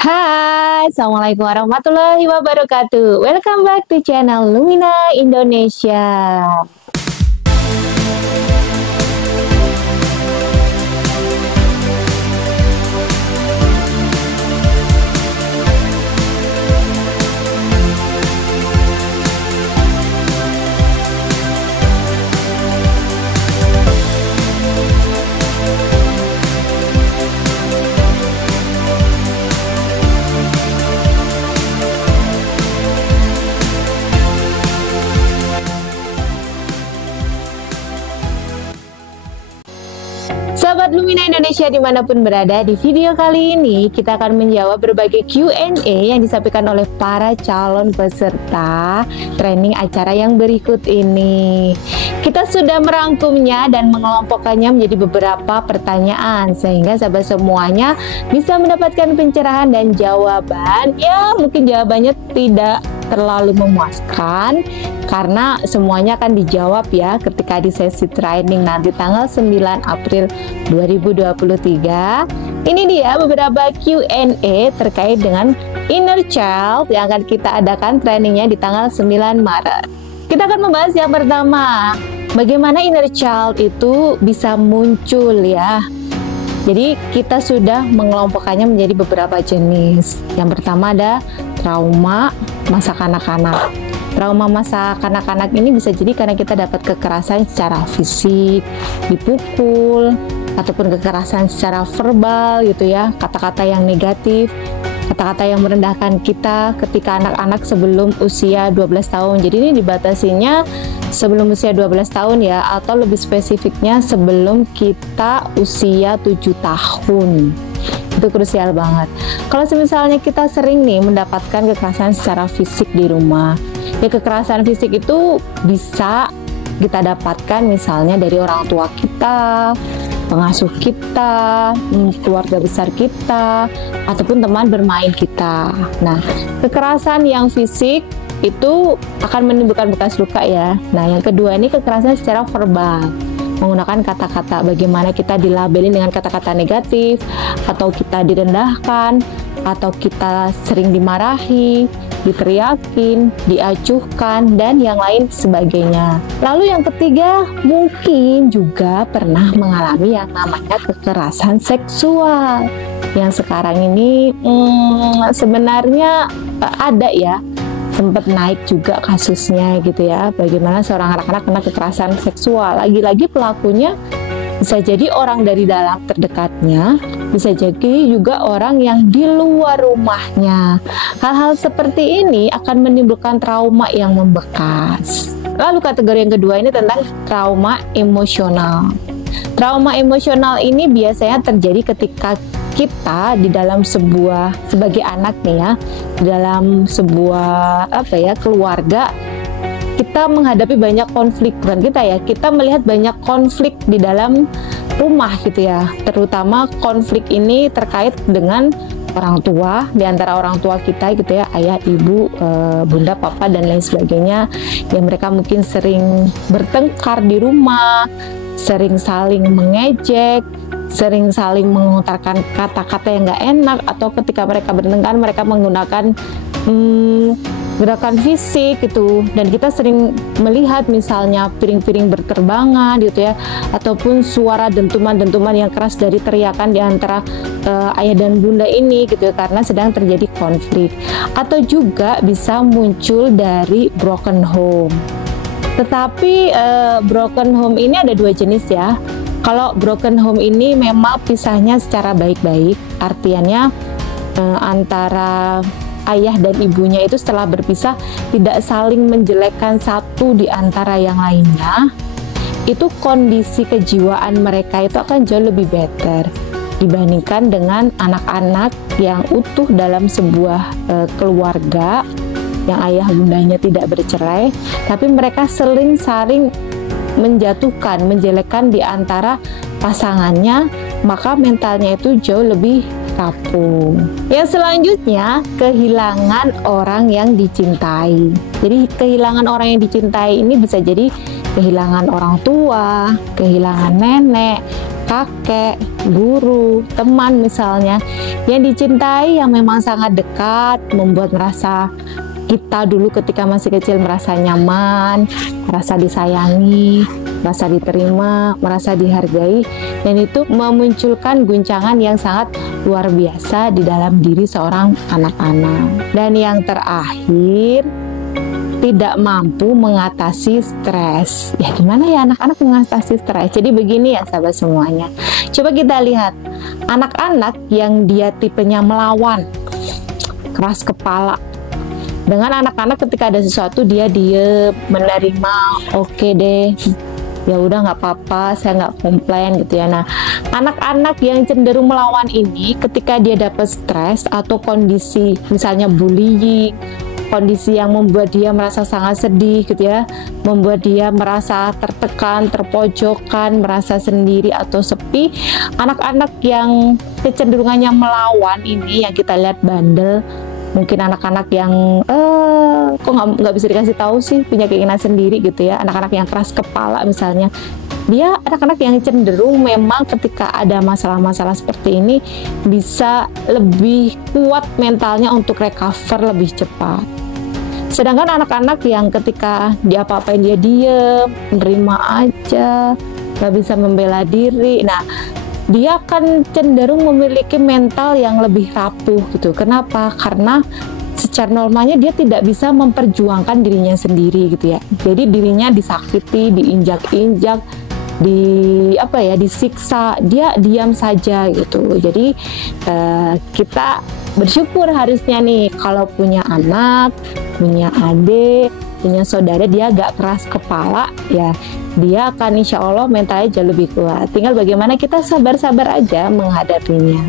Hai, Assalamualaikum warahmatullahi wabarakatuh. Welcome back to channel Lumina Indonesia. Sahabat Lumina Indonesia dimanapun berada, di video kali ini kita akan menjawab berbagai Q&A yang disampaikan oleh para calon peserta training acara yang berikut ini. Kita sudah merangkumnya dan mengelompokkannya menjadi beberapa pertanyaan sehingga sahabat semuanya bisa mendapatkan pencerahan dan jawaban. Ya, mungkin jawabannya tidak terlalu memuaskan karena semuanya akan dijawab ya ketika di sesi training nanti tanggal 9 April 2023. Ini dia beberapa Q&A terkait dengan inner child yang akan kita adakan trainingnya di tanggal 9 Maret. Kita akan membahas yang pertama, bagaimana inner child itu bisa muncul ya. Jadi kita sudah mengelompokkannya menjadi beberapa jenis. Yang pertama ada trauma masa kanak-kanak. Trauma masa kanak-kanak ini bisa jadi karena kita dapat kekerasan secara fisik, dipukul, ataupun kekerasan secara verbal gitu ya, kata-kata yang negatif, kata-kata yang merendahkan kita ketika anak-anak sebelum usia 12 tahun. Jadi ini dibatasinya sebelum usia 12 tahun ya, atau lebih spesifiknya sebelum kita usia 7 tahun. Itu krusial banget. Kalau misalnya kita sering nih mendapatkan kekerasan secara fisik di rumah, ya kekerasan fisik itu bisa kita dapatkan misalnya dari orang tua kita, pengasuh kita, keluarga besar kita, ataupun teman bermain kita. Nah, kekerasan yang fisik itu akan menimbulkan bekas luka ya. Nah, yang kedua ini kekerasan secara verbal, menggunakan kata-kata, bagaimana kita dilabeli dengan kata-kata negatif, atau kita direndahkan, atau kita sering dimarahi, diteriakin, diacuhkan, dan yang lain sebagainya. Lalu yang ketiga, mungkin juga pernah mengalami yang namanya kekerasan seksual. Yang sekarang ini sebenarnya ada ya, sempat naik juga kasusnya gitu ya, bagaimana seorang anak-anak kena kekerasan seksual. Lagi-lagi pelakunya bisa jadi orang dari dalam terdekatnya, bisa jadi juga orang yang di luar rumahnya. Hal-hal seperti ini akan menimbulkan trauma yang membekas. Lalu kategori yang kedua ini tentang trauma emosional. Trauma emosional ini biasanya terjadi ketika kita di dalam sebagai anak nih ya, di dalam sebuah keluarga, kita menghadapi banyak konflik, bukan kita melihat banyak konflik di dalam rumah gitu ya, terutama konflik ini terkait dengan orang tua, di antara orang tua kita gitu ya, ayah, ibu, bunda, papa, dan lain sebagainya, yang mereka mungkin sering bertengkar di rumah, sering saling mengejek, sering saling mengutarakan kata-kata yang nggak enak, atau ketika mereka bertengkar mereka menggunakan gerakan fisik gitu, dan kita sering melihat misalnya piring-piring berterbangan gitu ya, ataupun suara dentuman-dentuman yang keras dari teriakan di antara ayah dan bunda ini gitu ya, karena sedang terjadi konflik. Atau juga bisa muncul dari broken home. Tetapi broken home ini ada dua jenis ya. Kalau broken home ini memang pisahnya secara baik-baik, artinya antara ayah dan ibunya itu setelah berpisah tidak saling menjelekkan satu di antara yang lainnya. Itu kondisi kejiwaan mereka itu akan jauh lebih better dibandingkan dengan anak-anak yang utuh dalam sebuah keluarga yang ayah bundanya tidak bercerai, tapi mereka sering saling menjatuhkan, menjelekkan di antara pasangannya, maka mentalnya itu jauh lebih rapuh. Yang selanjutnya, kehilangan orang yang dicintai. Jadi kehilangan orang yang dicintai ini bisa jadi kehilangan orang tua, kehilangan nenek, kakek, guru, teman misalnya, yang dicintai, yang memang sangat dekat, membuat merasa kita dulu ketika masih kecil merasa nyaman, merasa disayangi, merasa diterima, merasa dihargai, dan itu memunculkan guncangan yang sangat luar biasa di dalam diri seorang anak-anak. Dan yang terakhir, tidak mampu mengatasi stres. Ya gimana ya anak-anak mengatasi stres? Jadi begini ya sahabat semuanya. Coba kita lihat anak-anak yang dia tipenya melawan, keras kepala. Dengan anak-anak ketika ada sesuatu dia diem, menerima, oke deh, ya udah nggak apa-apa, saya nggak komplain gitu ya. Nah, anak-anak yang cenderung melawan ini ketika dia dapat stres atau kondisi misalnya bullying, kondisi yang membuat dia merasa sangat sedih gitu ya, membuat dia merasa tertekan, terpojokan, merasa sendiri atau sepi. Anak-anak yang kecenderungannya melawan ini yang kita lihat bandel, mungkin anak-anak yang kok nggak bisa dikasih tahu sih, punya keinginan sendiri gitu ya, anak-anak yang keras kepala misalnya, dia anak-anak yang cenderung memang ketika ada masalah-masalah seperti ini bisa lebih kuat mentalnya untuk recover lebih cepat. Sedangkan anak-anak yang ketika diapa-apain dia diem, menerima aja, nggak bisa membela diri, nah dia akan cenderung memiliki mental yang lebih rapuh gitu. Kenapa? Karena secara normalnya dia tidak bisa memperjuangkan dirinya sendiri gitu ya. Jadi dirinya disakiti, diinjak-injak, disiksa, dia diam saja gitu. Jadi kita bersyukur harusnya nih kalau punya anak, punya adik, punya saudara, dia agak keras kepala ya, dia akan insya Allah mentalnya jauh lebih kuat. Tinggal bagaimana kita sabar-sabar aja menghadapinya.